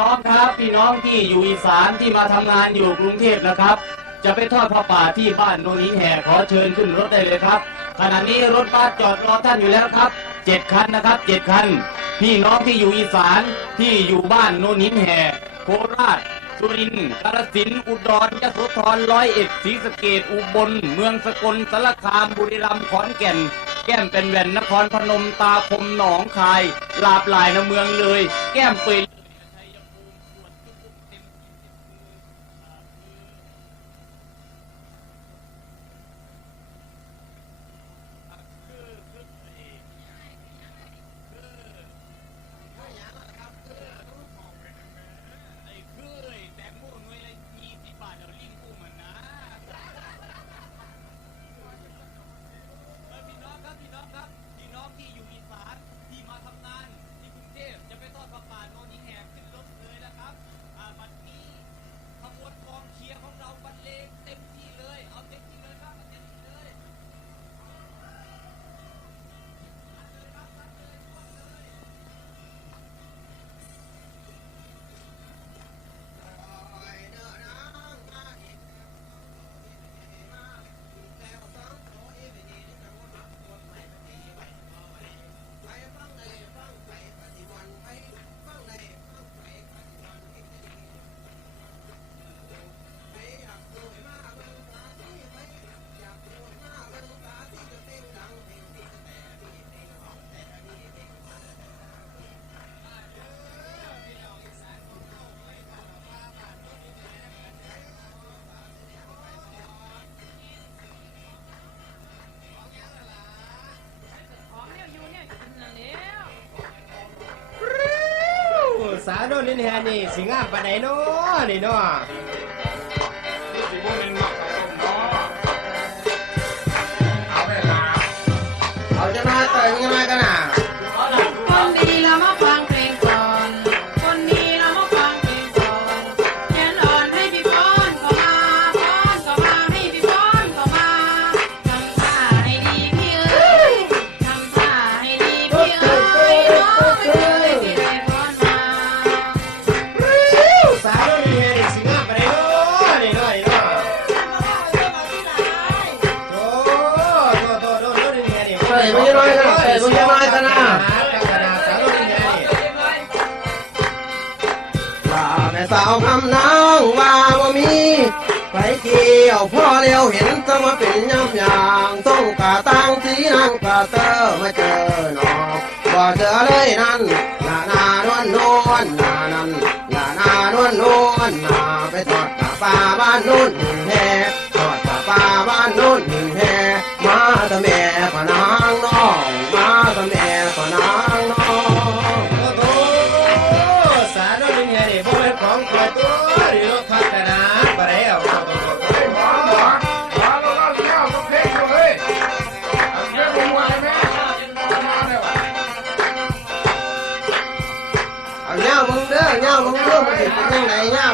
น้องครับพี่น้องที่อยู่อีสานที่มาทำงานอยู่กรุงเทพนะครับ จะไปทอดผ้าป่าที่บ้านโนนหินแห่ขอเชิญขึ้นรถได้เลยครับขณะนี้รถบัสจอดรอท่านอยู่แล้วครับเจ็ดคันนะครับเจ็ดคัน พี่น้องที่อยู่อีสานที่อยู่บ้านโนนหินแห่โคราชสุรินทร์กาฬสินธุ์อุดรยโสธรร้อยเอ็ดศรีสะเกดอุบล เมืองสกลสารคามบุรีรัมย์ขอนแก่น แก้มเป็นแว่นนครพนมตาคมหนองคายลาบลายในเมืองเลย แก้มเปย ษาโน่นนี่นี่สิงามปานใดเนาะนี่เนาะ ไปเกี่ยวพ่อเลี้ยวเห็นจะมาเป็นย่ำยางต้องกะตังสีนางกะเตอมาเจอหนอบ่เจอเลยนั่นนานานวลนวลนานั่นนานานวลนวลนาไปทอดกาป่าบ้านนุ่นแห่ทอดกาป่าบ้านนุ่นแห่ เด้อมันสิเป็นยังไงเงา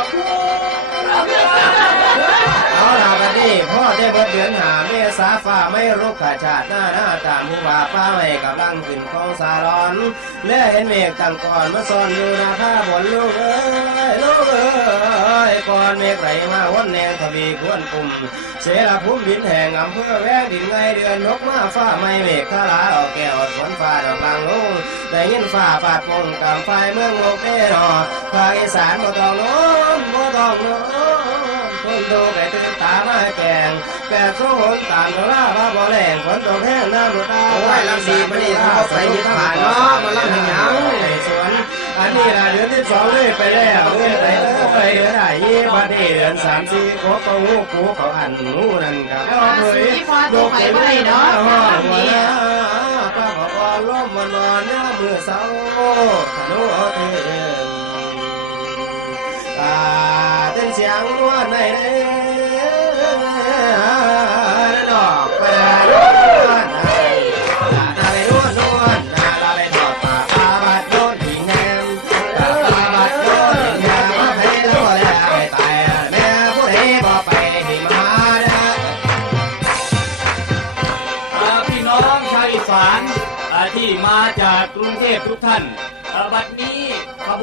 ำ สมบัติเอาล่ะบัดนี้พ่อได้บิดเดือนหาเมษาฟ้าไม่รุกขาชาติหน้าหน้าตามผู้ว่าป้าไม่กำลังขึ้นของสาร้อนเลือเห็นเมฆตั้งก่อนมาซ่อนอยู่หน้าผ้าบนลูกเอ้ยลูกเอ้ยก่อนเมฆไหลมาวนแนงทวีควรปุ่มเสรภูมิดินแห่งอำเภอแวงดินไงเดือนนกมาฟ้าไม่เมฆทลาออกแก้วฝนฟ้าดอกลางลงได้ยินฟ้าฟาดปงกำไฟเมืองโลกเด้อภาคอีสานบ่ต้องโน้นบ่ต้องโน้น นดูไปตื่นตามาแกงแปดสองหนตามเวลาว่าบ่แรงฝนตกแห้งน้ำบ่ตาโอ้ยลำดีมานี่ถ้าบ่ไปยึดผ่านเนาะมาลำให้หยังในสวนอันนี้ล่ะเดือนที่สองเลยไปแล้วเดือนไหนเออไปเดือนไหนไปวัดนี้เดือนสามสี่โคกเขาหูกูเขาอันหูนั่นครับพ่อเผยโยกไปไม่ได้ห้องหัวหน้าป้าขออ่อนล้มมานอนเนื้อมือเศร้าขนุเทนตาเต้นเสี ยงนวดในเด้ดอกไปนวดในตาไปนวดนวดนาลาไปทอดปากตาบัดโดนหิงแหมตาบัดโดนหิงแหมมาเพลแล้วแล้วไปตายแม่ผู้ใดบ่ไปให้มาเด้ออ่าพี่น้องชาวอีสานที่มาจากกรุงเทพทุกท่าน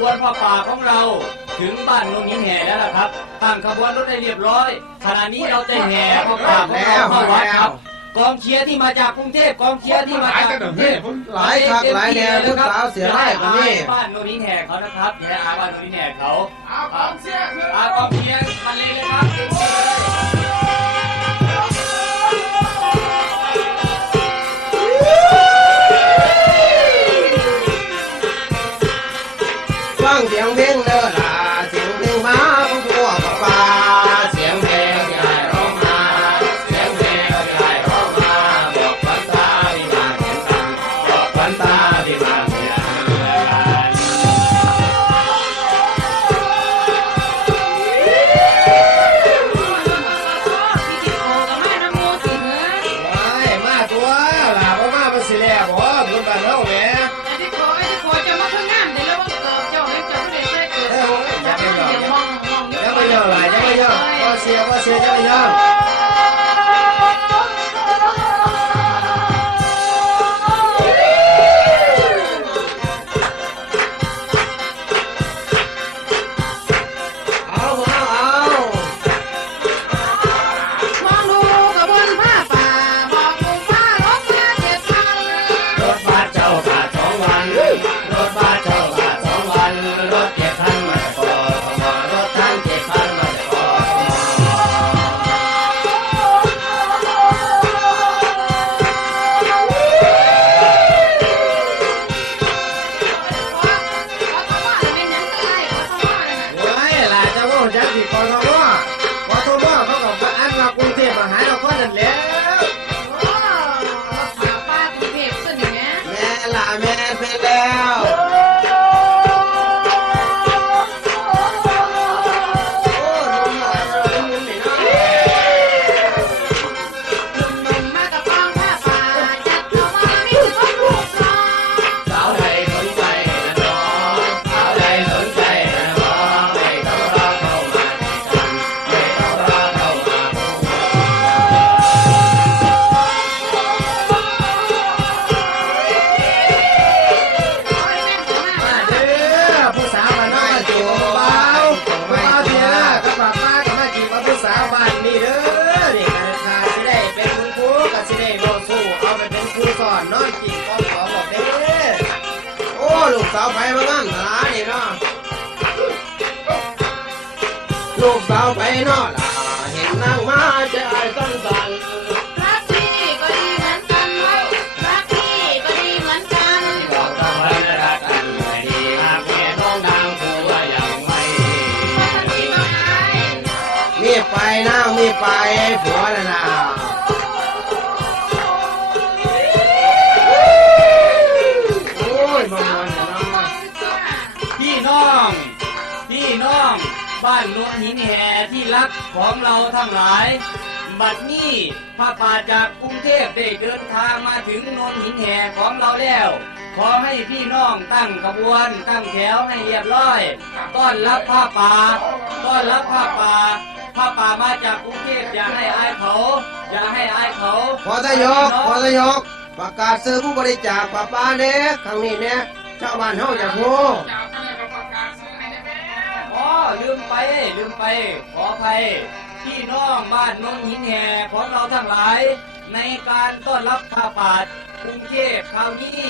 บวนพ่อป่าของเรา ถึงบ้านโนนหินแห่แล้วล่ะครับตั้งขบวนรถได้เรียบร้อยขณะนี้เราจะแห่พ่อป่าของเราเข้าวัดครับกองเชียร์ที่มาจากกรุงเทพกองเชียร์ที่มาจากกรุงเทพหลายคักหลายแนวลูกสาวเสียไล่กว่านี้บ้านโนนหินแห่เขานะครับอย่าได้อายบ้านโนนหินแห่เขาเอาของเสียคืออากองเชียร์มาเลยเลยครับ ฟังเมบ่เสีย แม่เป็นแล้ว สาวไปมางั้นหลานี่เนาะลูกสาวไปเนาะ บ้านโนนหินแห่ที่รักของเราทั้งหลาย บัดนี้พระป่าจากกรุงเทพได้เดินทางมาถึงโนนหินแห่ของเราแล้ว ขอให้พี่น้องตั้งขบวนตั้งแถวให้เรียบร้อย ต้อนรับผ้าป่าต้อนรับผ้าป่าผ้าป่ามาจากกรุงเทพอย่าให้อายเขา อย่าให้อายเขาพอทยกพอทยกประกาศซื้อผู้บริจาคป้าป้าเด็กครั้งนี้เนี่ยชาวบ้านเฮาจะพูดอ๋อ ลืมไป ลืมไป ขออภัยพี่น้องบ้านโนนหินแห่ของเราทั้งหลาย ในการต้อนรับข้าป่ากรุงเทพคราวนี้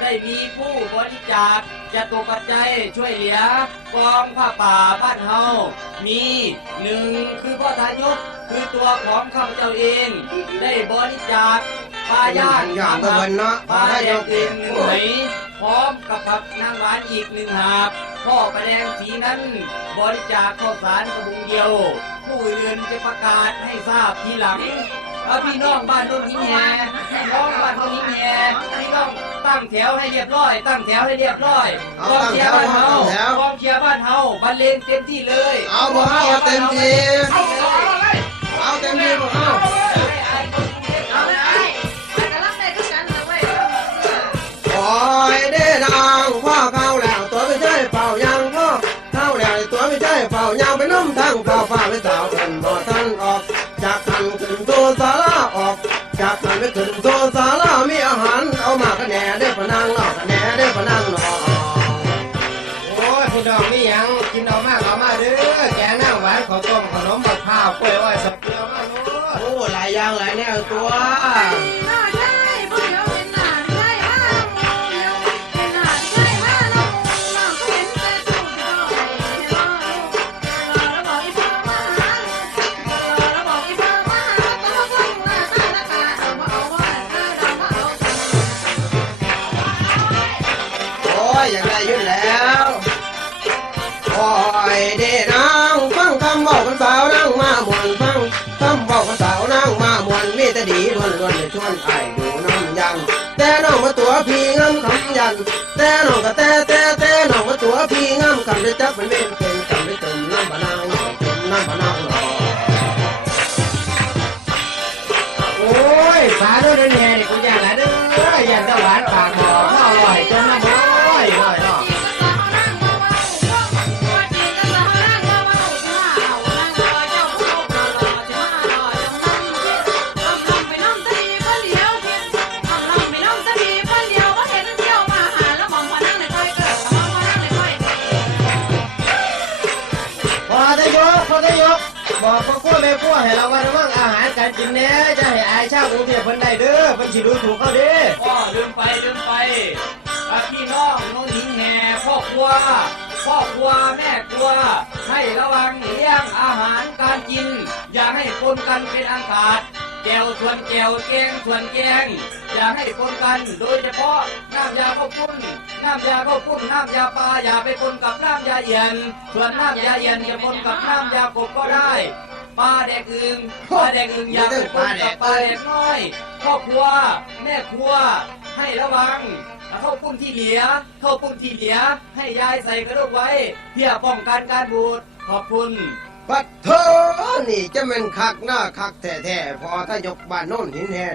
ได้มีผู้บริจาคจะตกปัจจัยช่วยเหลือกองผ้าป่าบ้านเฮา มีหนึ่งคือพ่อทายกคือตัวของข้าพเจ้าเอง ได้บริจาคปลาย่างอย่างก็เพิ่นเนาะปลาพอทแดยงกเต็เองมหอย พร้อมกับผักนางหวานอีกหนึ่งหาบพ่อประแดงสีนั้นบริจาคข้าวสารกระบุงเดียว ผู้อื่นจะประกาศให้ทราบทีหลังเอาพี่น้องบ้านโน้นหินแห่พี่น้องบ้านโน้นหินแห่พี่น้องตั้งแถวให้เรียบร้อย ตั้งแถวให้เรียบร้อยกองเชียร์บ้านเฮากองเชียร์บ้านเฮาบรรเลงเต็มที่เลย เอาบ่เอาเต็มที่เอาต่อเลยเอาเต็มที่บ่เอาเอา ถึงโซสาลามีอาหารเอามากันแหน่ได้อพนังเนาะกันแหน่ได้อพนังเนาะโอ้ยผู้ดองนี่ยังกินเอามากเอามาเด้อแกงน้ำหวานข้าวต้มขนมมะพร้าวกล้วยอ้อยสับเปลือกมาโน้โอ้หลายอย่างหลายแนวตัว ล้วนไอ้ดูน้ำยัง แต่น้องมาตัวพี่งามคำยัน แต่น้องก็แต่แต่แต่น้องมาตัวพี่งามคำได้จับมันเป็นเป็น พอได้ยกบอกพ่อขั้วแม่ขั้วให้เราว่าระวังอาหารการกินแน่จะให้อายชาวกรุงเทพเพิ่นได้เด้อเพิ่นสิดูถูกเขาเด้พ่อลืมไปลืมไปอะพี่น้องน้องหญิงแห่พ่อครัวพ่อครัวแม่ครัว ให้ระวังเลี้ยงอาหารการกิน อย่าให้คนกันเป็นอันขาด แก้วส่วนแก้วแกงส่วนแกงอย่าให้ปนกัน โดยเฉพาะน้ำยาข้าวปุ้นน้ำยาข้าวปุ้นน้ำยาปลาอย่าไปปนกับน้ำยาเย็นส่วนน้ำยาเย็นอย่าปนกับน้ำยากบก็ได้ปลาแดกอึงปลาแดกอึงอย่าไปปนกับปลาแดกน้อยครอบครัวแม่ครัวให้ระวังเข้าปุ้นที่เหลียเข้าปุ้นที่เหลียให้ยายใส่กระดูกไว้ เพื่อป้องกันการบูดขอบคุณปัดเธอ นี่จะเป็นคักหน้าคักแท้ๆพอถ้ายกบ้านโน่นหินแห่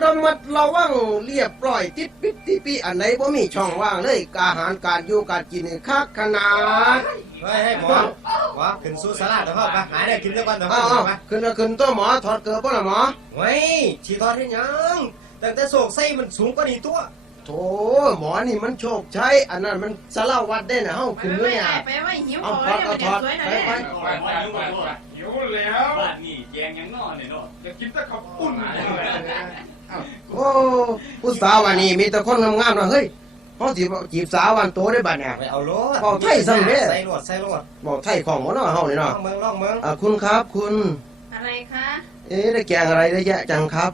ระมัดระวังเรียบร้อยติดปิดติปีอันไหนบ่มีช่องว่างเลยอาหารการอยู่การกินคักขนาดเฮ้ยให้หมอหมอขึ้นสู่สลาเดี๋ยวพ่อไปหาได้กินด้วยกันเดี๋ยวพ่อ้าอวไปขึ้นนะขึ้นตัวหมอถอดเกลือป่ะล่ะหมอเฮ้ยฉีดทอดให้ยังตั้งแต่โศกไส้มันสูงกว่านี้ตัว โถหมอนี่มันโชคชัยอันนั้นมันสลาวัดได้นะเฮาขึ้นเลยอะไปไว้หิวเอาขอถอดเนี่ยเอามันถเด็อกดสวยหน่อยไปเนี่ยไปไปไปไปหิวแล้วบ้านนี่แจงยังนอนเนี่ยเนาะจะกินแต่ข้าวปุ้นเลยโอ้ผู้สาววันนี้มีแต่คนงามๆนะเฮ้ยเฮาสิจีบสาววันโตได้บัดเนี่ยไปเอาโลดเอาไทยสั่งเด้ใส่โลดใส่โลดบอกไทยของหมอเนาะเฮานี่ลอเนาะงเมืองลองเมืองอ่าคุณครับคุณอะไรคะเอ๊ะได้แกงอะไรได้แยะจังครับ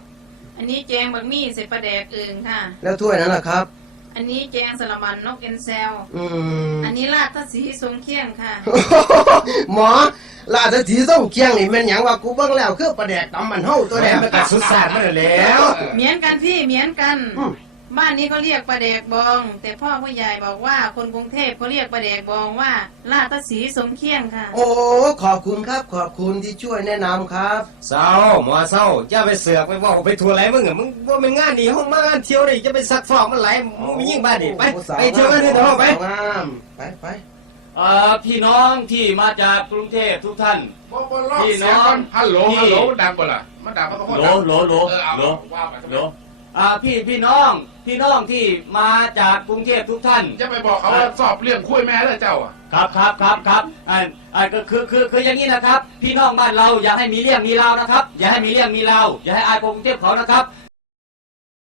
อันนี้แจงบักมี่ใส่ปลาแดกอึ่งค่ะ แล้วถ้วยนั้นล่ะครับ อันนี้แจงสลัมันนกเอ็นเซล อืมอันนี้ราดทสีทรงเคียงค่ะ หมอลาดสีส้มเคียงนี่แม่นหยังว่ากูเบิ่งแล้วคือประแดกตำมันเฮาตัวตัวแดแดงงมันก็สุดสานมันแล้ว เหมือนกันพี่เหมือนกัน อืม บ้านนี้เขาเรียกปลาแดกบอง แต่พ่อผู้ใหญ่บอกว่าคนกรุงเทพเขาเรียกปลาแดกบองว่าราดทสีทรงเคียงค่ะ โอ้ขอบคุณครับขอบคุณที่ช่วยแนะนำครับ เศร้าหมอเศร้าอย่าไปเสือกไปบอกไปทัวร์ไรมึงอะมึงว่ามันงานดีห้องมางานเที่ยวนี่จะไปซักฟอกมันไหลมึงไปยิ่งบ้านดิไปโอ้สาวไปเที่ยวกันที่เถอะไป สาวงามไปไปเอ่อพี่น้องที่มาจากกรุงเทพทุกท่านบอกว่าลอกเสียงกันฮัลโหลฮัลโหลดังปะล่ะมันดังมันก็โหลดังโหลโหลเออเอาโหลว่าไปโหล อ่าพี่พี่น้อง พี่น้องที่มาจากกรุงเทพทุกท่าน จะไปบอกเขาว่าสอบเรื่องคุยแม่เลยเจ้าอะครับครับครับครับอ่าอ่าก็คือคือคืออย่างนี้นะครับ พี่น้องบ้านเราอย่าให้มีเรื่องมีราวนะครับ อย่าให้มีเรื่องมีราวอย่าให้อายคนกรุงเทพเขานะครับ